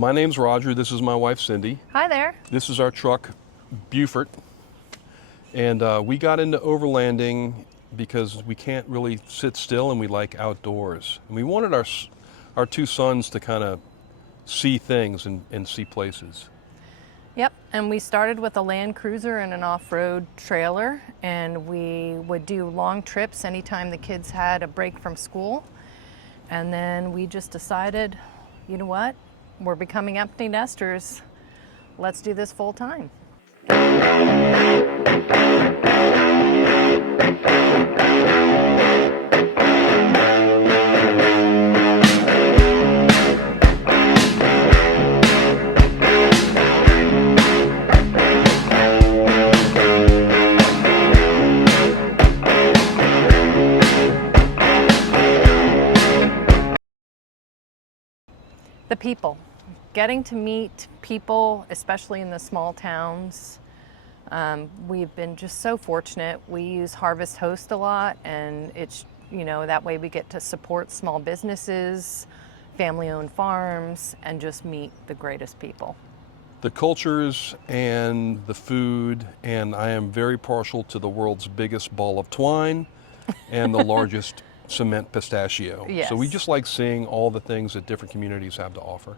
My name's Rodger. This is my wife, Cyndee. Hi there. This is our truck, Beaufort. And we got into overlanding because we can't really sit still and we like outdoors. And we wanted our two sons to kind of see things and see places. Yep, and we started with a Land Cruiser and an off-road trailer, and we would do long trips anytime the kids had a break from school. And then we just decided, you know what? We're becoming empty nesters. Let's do this full time. The people. Getting to meet people, especially in the small towns. We've been just so fortunate. We use Harvest Host a lot, and it's, that way we get to support small businesses, family-owned farms, and just meet the greatest people. The cultures and the food, and I am very partial to the world's biggest ball of twine and the largest cement pistachio. Yes. So we just like seeing all the things that different communities have to offer.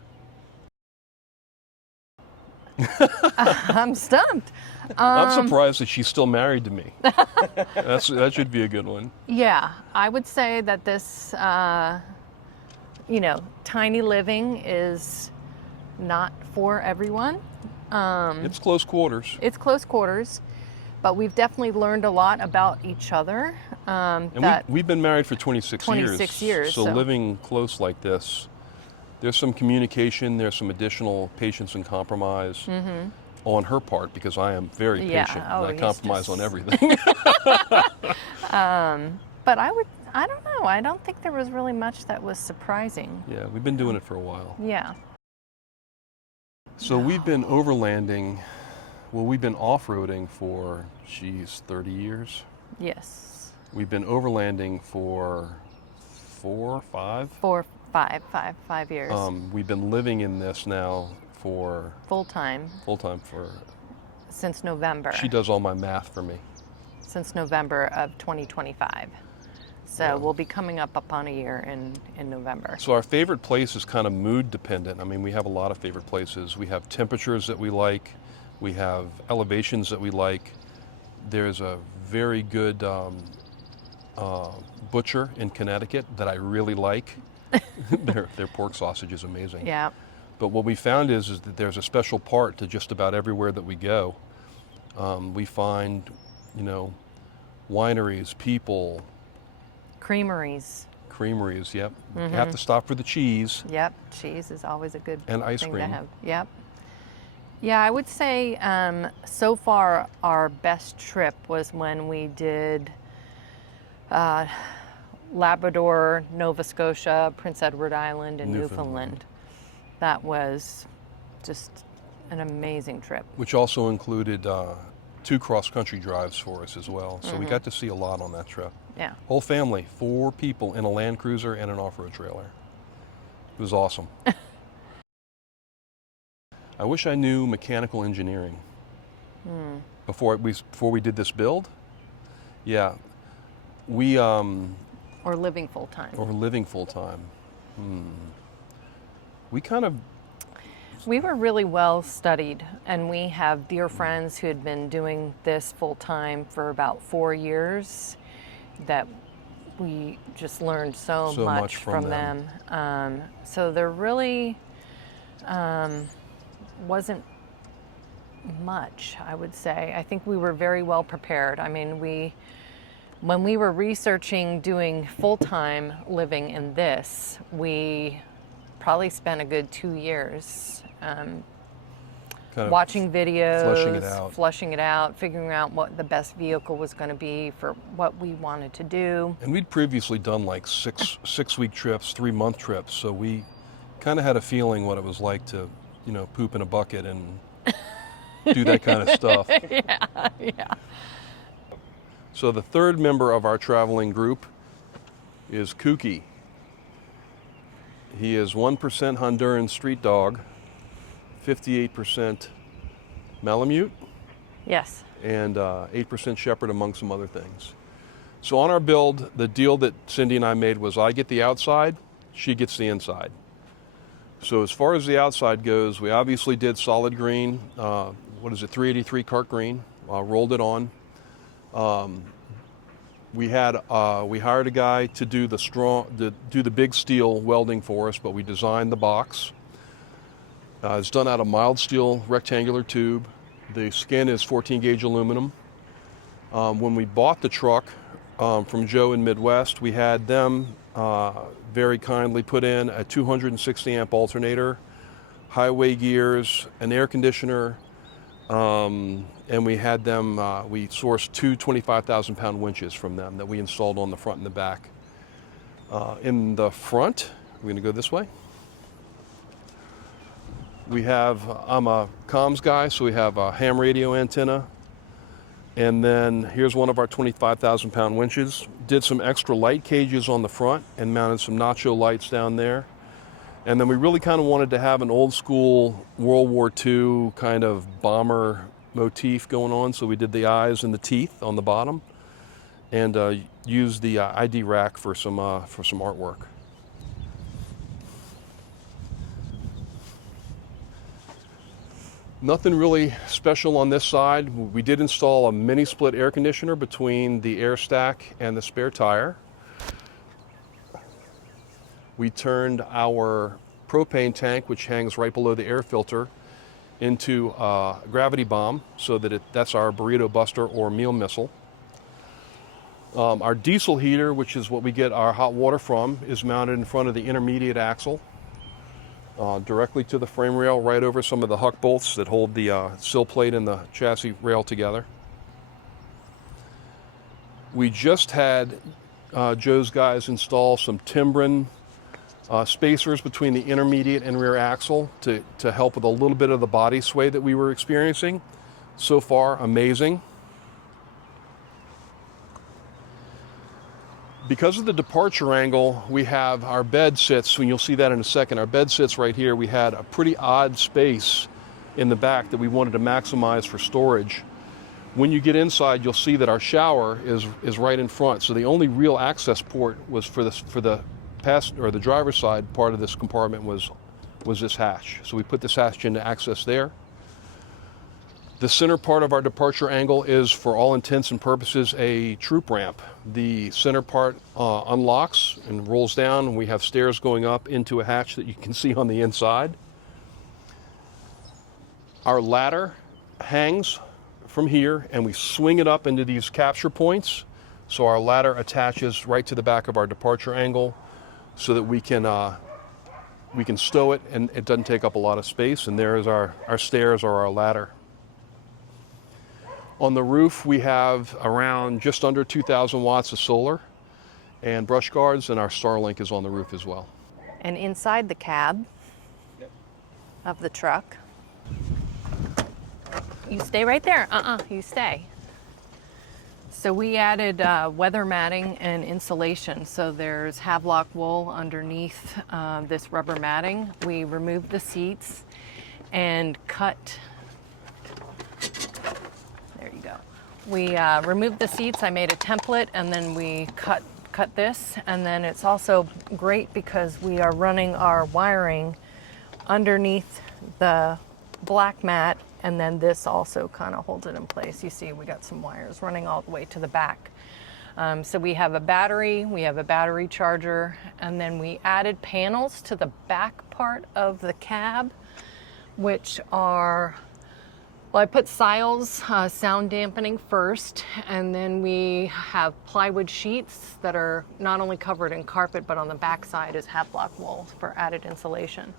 I'm stumped. I'm surprised that she's still married to me. That should be a good one. Yeah, I would say that this, tiny living is not for everyone. It's close quarters. It's close quarters, but we've definitely learned a lot about each other. And we've been married for 26 years. So living close like this, there's some communication, there's some additional patience and compromise on her part, because I am very patient and I compromise on everything. But I don't know, I don't think there was really much that was surprising. Yeah, we've been doing it for a while. Yeah. So we've been overlanding, we've been off-roading for, 30 years. Yes. We've been overlanding for 5 years. We've been living in this now for full time for since November. She does all my math for me. Since November of 2025. So yeah. We'll be coming up upon a year in November. So our favorite place is kind of mood dependent. I mean, we have a lot of favorite places. We have temperatures that we like. We have elevations that we like. There's a very good butcher in Connecticut that I really like. Their pork sausage is amazing. Yeah. But what we found is that there's a special part to just about everywhere that we go. We find, wineries, people. Creameries, yep. You have to stop for the cheese. Yep, cheese is always a good and ice thing cream. to have. Yep. Yeah, I would say so far our best trip was when we did Labrador, Nova Scotia, Prince Edward Island, and Newfoundland. That was just an amazing trip. Which also included 2 cross-country drives for us as well. So we got to see a lot on that trip. Yeah. Whole family, 4 people in a Land Cruiser and an off-road trailer. It was awesome. I wish I knew mechanical engineering. Before we did this build. Yeah. We or living full time. We were really well studied, and we have dear friends who had been doing this full time for about 4 years that we just learned so much from them. So there really wasn't much, I would say. I think we were very well prepared. I mean, when we were researching doing full-time living in this, we probably spent a good 2 years watching videos, flushing it out, figuring out what the best vehicle was going to be for what we wanted to do. And we'd previously done like six-week trips, 3-month trips, so we kind of had a feeling what it was like to, poop in a bucket and do that kind of stuff. Yeah. So the third member of our traveling group is Kooky. He is 1% Honduran street dog. 58% Malamute, Yes. and 8% Shepherd, among some other things. So on our build, the deal that Cyndee and I made was I get the outside, she gets the inside. So as far as the outside goes, we obviously did solid green, 383 cart green, rolled it on. We hired a guy to do the big steel welding for us, but we designed the box. It's done out of mild steel rectangular tube. The skin is 14 gauge aluminum. When we bought the truck from Joe in Midwest, we had them very kindly put in a 260 amp alternator, highway gears, an air conditioner, and we had them, we sourced two 25,000 pound winches from them that we installed on the front and the back. In the front, we're going to go this way. We have, I'm a comms guy, so we have a ham radio antenna. And then here's one of our 25,000 pound winches. Did some extra light cages on the front and mounted some nacho lights down there. And then we really kind of wanted to have an old school World War II kind of bomber motif going on. So we did the eyes and the teeth on the bottom and used the ID rack for some artwork. Nothing really special on this side. We did install a mini split air conditioner between the air stack and the spare tire. We turned our propane tank, which hangs right below the air filter, into a gravity bomb so that that's our burrito buster or meal missile. Our diesel heater, which is what we get our hot water from, is mounted in front of the intermediate axle. Directly to the frame rail, right over some of the huck bolts that hold the sill plate and the chassis rail together. We just had Joe's guys install some Timbren spacers between the intermediate and rear axle to help with a little bit of the body sway that we were experiencing. So far, amazing. Because of the departure angle, we have our bed sits, and you'll see that in a second, our bed sits right here. We had a pretty odd space in the back that we wanted to maximize for storage. When you get inside, you'll see that our shower is right in front. So the only real access port was for the driver's side part of this compartment was this hatch. So we put this hatch in to access there. The center part of our departure angle is, for all intents and purposes, a troop ramp. The center part unlocks and rolls down, and we have stairs going up into a hatch that you can see on the inside. Our ladder hangs from here, and we swing it up into these capture points. So our ladder attaches right to the back of our departure angle so that we can stow it, and it doesn't take up a lot of space. And there is our stairs or our ladder. On the roof, we have around just under 2,000 watts of solar and brush guards, and our Starlink is on the roof as well. And inside the cab of the truck, you stay right there. You stay. So we added weather matting and insulation. So there's Havelock wool underneath this rubber matting. We removed the seats and cut. There you go. We removed the seats. I made a template, and then we cut this. And then it's also great because we are running our wiring underneath the black mat, and then this also kind of holds it in place. You see we got some wires running all the way to the back. So we have a battery charger, and then we added panels to the back part of the cab, which are, well, I put Siles sound dampening first, and then we have plywood sheets that are not only covered in carpet, but on the back side is Havelock wool for added insulation.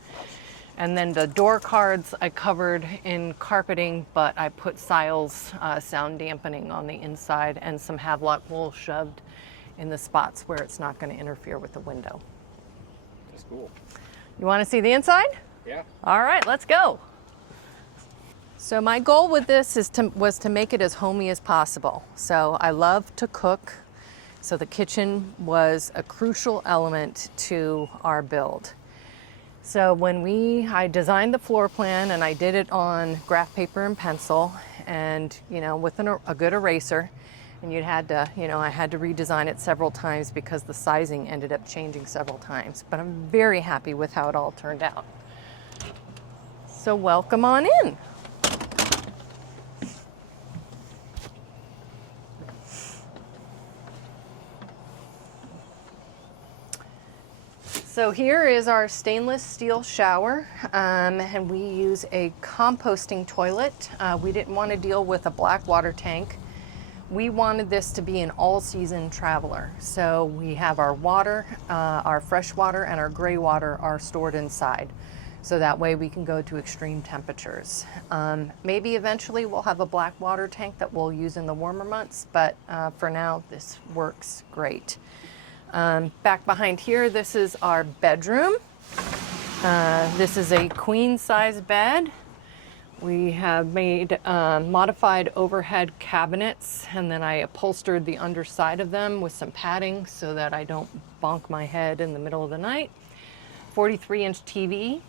And then the door cards I covered in carpeting, but I put Siles sound dampening on the inside and some Havelock wool shoved in the spots where it's not going to interfere with the window. That's cool. You want to see the inside? Yeah. All right, let's go. So my goal with this was to make it as homey as possible. So I love to cook, so the kitchen was a crucial element to our build. So when I designed the floor plan, and I did it on graph paper and pencil, and with a good eraser, and I had to redesign it several times because the sizing ended up changing several times. But I'm very happy with how it all turned out. So welcome on in. So here is our stainless steel shower, and we use a composting toilet. We didn't want to deal with a black water tank. We wanted this to be an all-season traveler. So we have our water, our fresh water and our gray water are stored inside. So that way we can go to extreme temperatures. Maybe eventually we'll have a black water tank that we'll use in the warmer months, but for now this works great. Back behind here, this is our bedroom. This is a queen size bed. We have made modified overhead cabinets, and then I upholstered the underside of them with some padding so that I don't bonk my head in the middle of the night. 43-inch TV.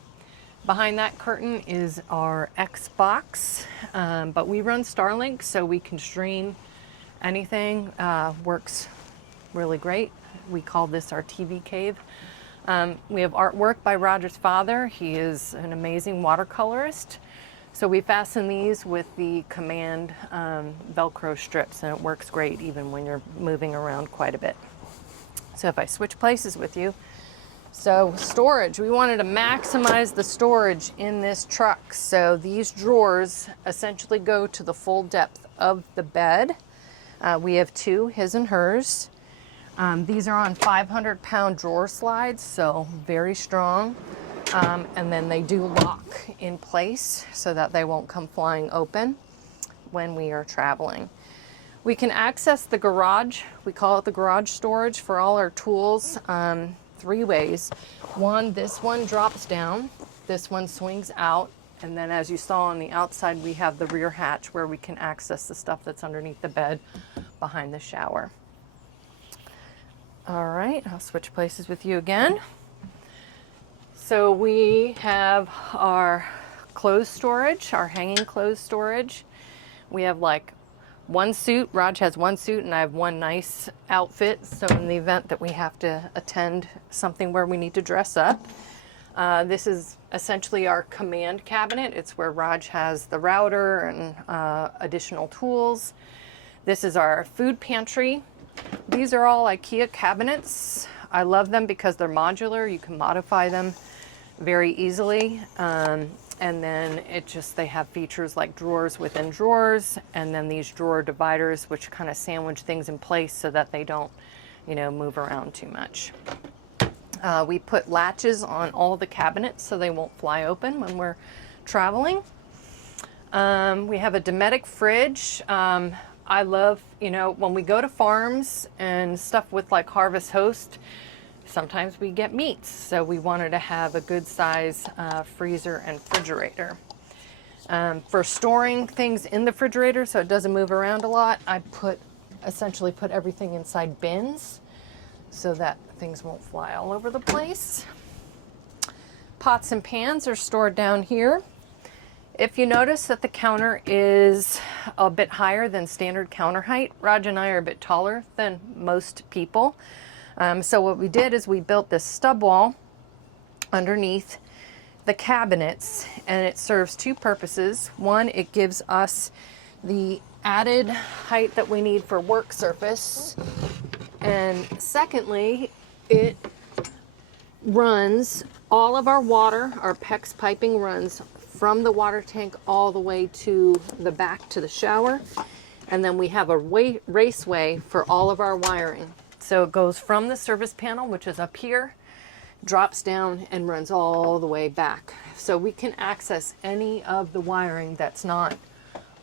Behind that curtain is our Xbox, but we run Starlink so we can stream anything. Works really great. We call this our TV cave. We have artwork by Rodger's father. He is an amazing watercolorist. So we fasten these with the Command Velcro strips, and it works great even when you're moving around quite a bit. So if I switch places with you, so storage, we wanted to maximize the storage in this truck. So these drawers essentially go to the full depth of the bed. We have two, his and hers. These are on 500-pound drawer slides, so very strong. And then they do lock in place so that they won't come flying open when we are traveling. We can access the garage. We call it the garage storage for all our tools three ways. One, this one drops down. This one swings out. And then as you saw on the outside, we have the rear hatch where we can access the stuff that's underneath the bed behind the shower. All right, I'll switch places with you again. So we have our clothes storage, our hanging clothes storage. We have like one suit. Raj has one suit and I have one nice outfit. So in the event that we have to attend something where we need to dress up. This is essentially our command cabinet. It's where Raj has the router and additional tools. This is our food pantry. These are all IKEA cabinets. I love them because they're modular. You can modify them very easily. And then they have features like drawers within drawers, and then these drawer dividers, which kind of sandwich things in place so that they don't, move around too much. We put latches on all the cabinets so they won't fly open when we're traveling. We have a Dometic fridge. I love, when we go to farms and stuff with like Harvest Host, sometimes we get meats. So we wanted to have a good size freezer and refrigerator. For storing things in the refrigerator so it doesn't move around a lot, I essentially put everything inside bins so that things won't fly all over the place. Pots and pans are stored down here. If you notice that the counter is a bit higher than standard counter height, Raj and I are a bit taller than most people. So what we did is we built this stub wall underneath the cabinets, and it serves two purposes. One, it gives us the added height that we need for work surface. And secondly, it runs all of our water, our PEX piping runs from the water tank all the way to the back to the shower. And then we have a raceway for all of our wiring. So it goes from the service panel, which is up here, drops down and runs all the way back. So we can access any of the wiring that's not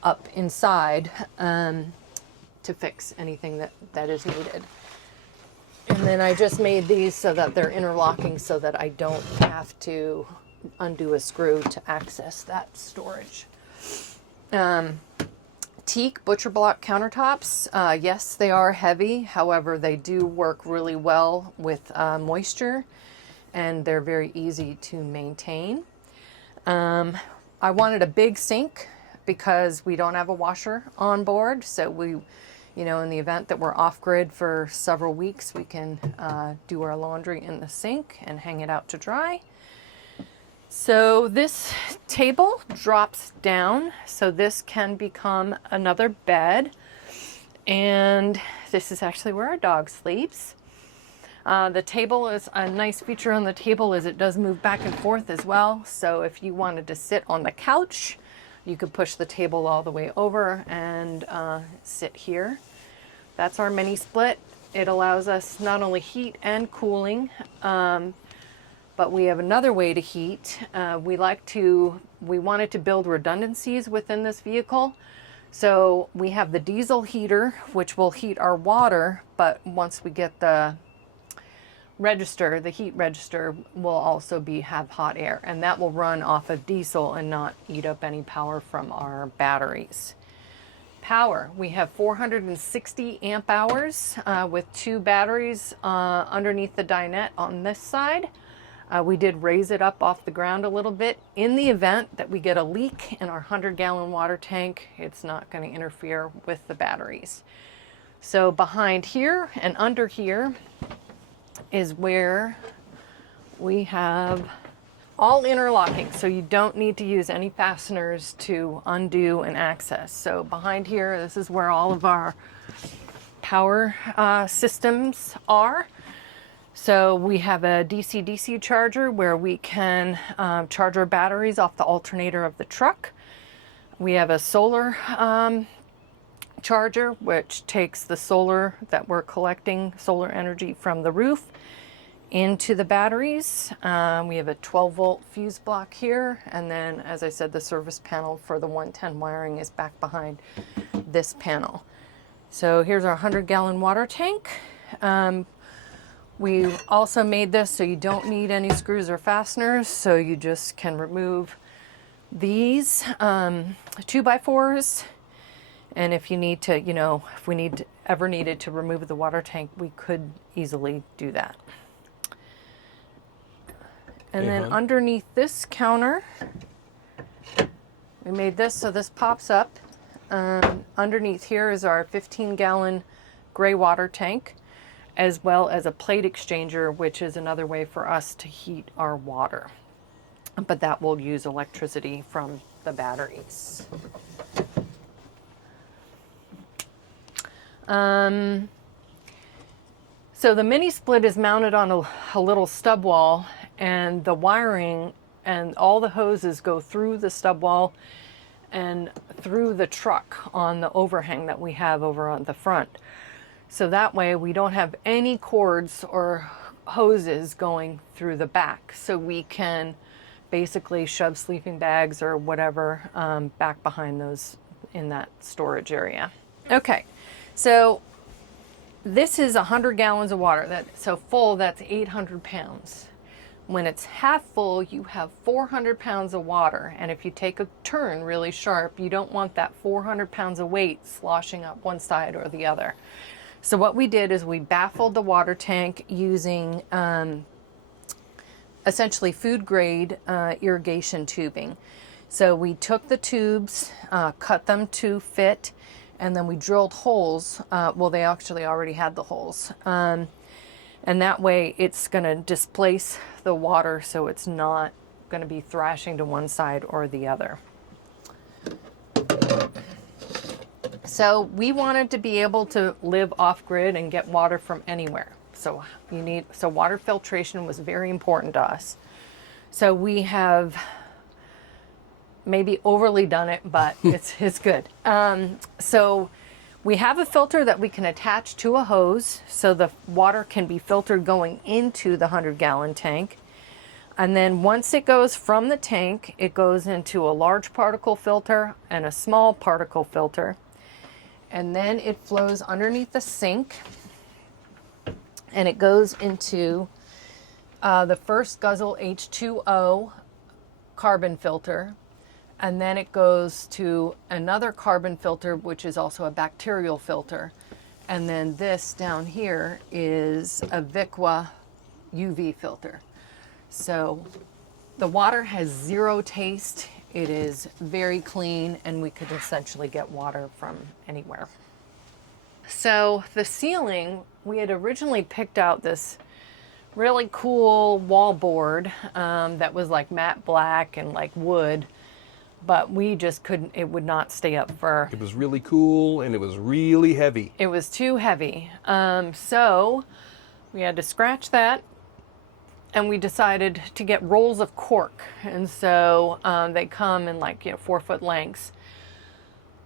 up inside to fix anything that is needed. And then I just made these so that they're interlocking so that I don't have to undo a screw to access that storage. Teak butcher block countertops, yes, they are heavy. However, they do work really well with moisture. and they're very easy to maintain. I wanted a big sink because we don't have a washer on board, so we, in the event that we're off grid for several weeks, we can do our laundry in the sink and hang it out to dry. So this table drops down, so this can become another bed, and this is actually where our dog sleeps. The table is a nice feature on the table is it does move back and forth as well. So if you wanted to sit on the couch, you could push the table all the way over and sit here. That's our mini split. It allows us not only heat and cooling, but we have another way to heat. We wanted to build redundancies within this vehicle. So we have the diesel heater, which will heat our water, but once we get the heat register will also have hot air, and that will run off of diesel and not eat up any power from our batteries. Power, we have 460 amp hours with 2 batteries underneath the dinette on this side. We did raise it up off the ground a little bit. In the event that we get a leak in our 100-gallon water tank, it's not going to interfere with the batteries. So behind here and under here is where we have all interlocking, so you don't need to use any fasteners to undo and access. So behind here, this is where all of our power systems are. So we have a DC-DC charger where we can charge our batteries off the alternator of the truck. We have a solar charger, which takes the solar that we're collecting, solar energy from the roof, into the batteries. We have a 12-volt fuse block here, and then, as I said, the service panel for the 110 wiring is back behind this panel. So here's our 100-gallon water tank. We also made this so you don't need any screws or fasteners, so you just can remove these 2x4s. And if you need to, if we ever needed to remove the water tank, we could easily do that. And then underneath this counter, we made this so this pops up. Underneath here is our 15-gallon gray water tank, as well as a plate exchanger, which is another way for us to heat our water. But that will use electricity from the batteries. So the mini split is mounted on a little stub wall, and the wiring and all the hoses go through the stub wall and through the truck on the overhang that we have over on the front. So that way we don't have any cords or hoses going through the back. So we can basically shove sleeping bags or whatever back behind those in that storage area. Okay, so this is 100 gallons of water. So full, that's 800 pounds. When it's half full, you have 400 pounds of water. And if you take a turn really sharp, you don't want that 400 pounds of weight sloshing up one side or the other. So what we did is we baffled the water tank using essentially food grade irrigation tubing. So we took the tubes, cut them to fit, and then we drilled holes. Well, they actually already had the holes. And that way it's going to displace the water, so it's not going to be thrashing to one side or the other. So we wanted to be able to live off grid and get water from anywhere. So water filtration was very important to us. So we have maybe overly done it, but it's good. So we have a filter that we can attach to a hose, so the water can be filtered going into the 100-gallon tank. And then once it goes from the tank, it goes into a large particle filter and a small particle filter. And then it flows underneath the sink, and it goes into the first guzzle H2O carbon filter. And then it goes to another carbon filter, which is also a bacterial filter. And then this down here is a Vicqua UV filter. So the water has zero taste. It is very clean, and we could essentially get water from anywhere. So the ceiling, we had originally picked out this really cool wall board that was like matte black and like wood, but we just couldn't, it would not stay up for. It was really cool and it was really heavy. It was too heavy. So we had to scratch that, and we decided to get rolls of cork. And so they come in like, 4-foot lengths.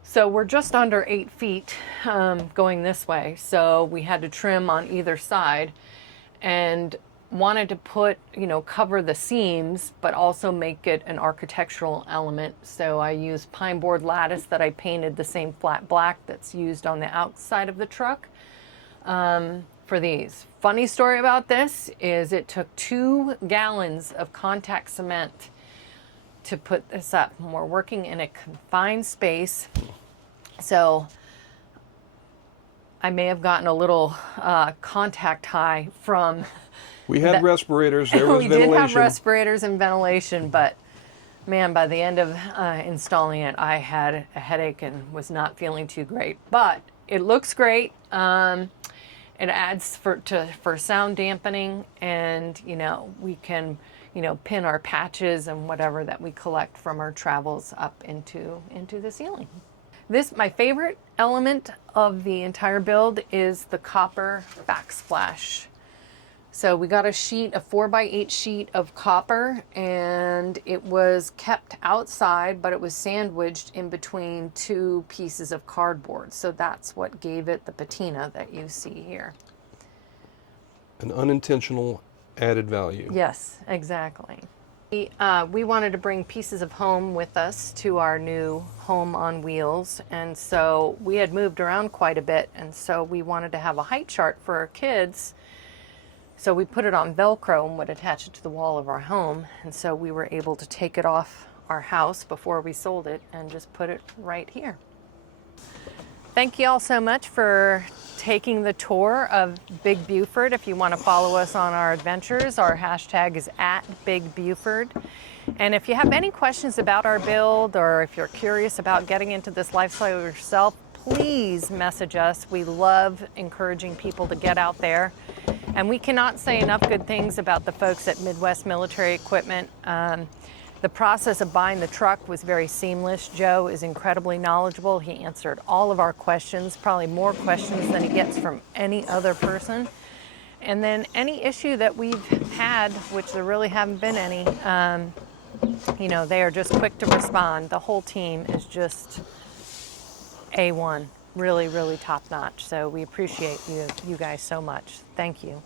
So we're just under 8 feet going this way. So we had to trim on either side, and wanted to put, cover the seams, but also make it an architectural element. So I used pine board lattice that I painted the same flat black that's used on the outside of the truck for these. Funny story about this is it took 2 gallons of contact cement to put this up. And we're working in a confined space, so I may have gotten a little contact high from. We had respirators, there was we ventilation. did have respirators and ventilation, but man, by the end of installing it, I had a headache and was not feeling too great. But it looks great. It adds for sound dampening, and we can pin our patches and whatever that we collect from our travels up into the ceiling. My favorite element of the entire build is the copper backsplash. So we got a 4x8 sheet of copper, and it was kept outside, but it was sandwiched in between 2 pieces of cardboard. So that's what gave it the patina that you see here. An unintentional added value. Yes, exactly. We wanted to bring pieces of home with us to our new home on wheels, and so we had moved around quite a bit, and so we wanted to have a height chart for our kids. So we put it on Velcro and would attach it to the wall of our home, and so we were able to take it off our house before we sold it and just put it right here. Thank you all so much for taking the tour of Big Beaufort. If you want to follow us on our adventures, our hashtag is @BigBeaufort. And if you have any questions about our build, or if you're curious about getting into this lifestyle yourself, please message us. We love encouraging people to get out there. And we cannot say enough good things about the folks at Midwest Military Equipment. The process of buying the truck was very seamless. Joe is incredibly knowledgeable. He answered all of our questions, probably more questions than he gets from any other person. And then any issue that we've had, which there really haven't been any, they are just quick to respond. The whole team is just A1, really, really top notch. So we appreciate you guys so much. Thank you.